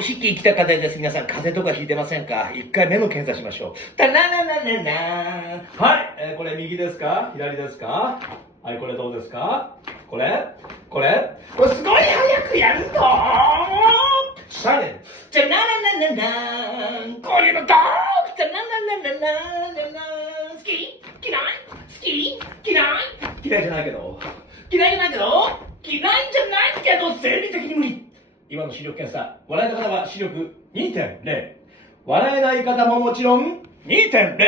筆記行きた方です。皆さん、風邪とかひいてませんか？一回目の検査しましょう。たらららららはい、これ右ですか？左ですか？はい、これどうですか？これすごい早くやるぞさあね、じゃらららららこういうのどう？じゃらららららら好き？嫌い？好き？嫌い？嫌いじゃないけど生理的に無理。今の視力検査、笑えた方は視力 2.0。笑えない方ももちろん 2.0。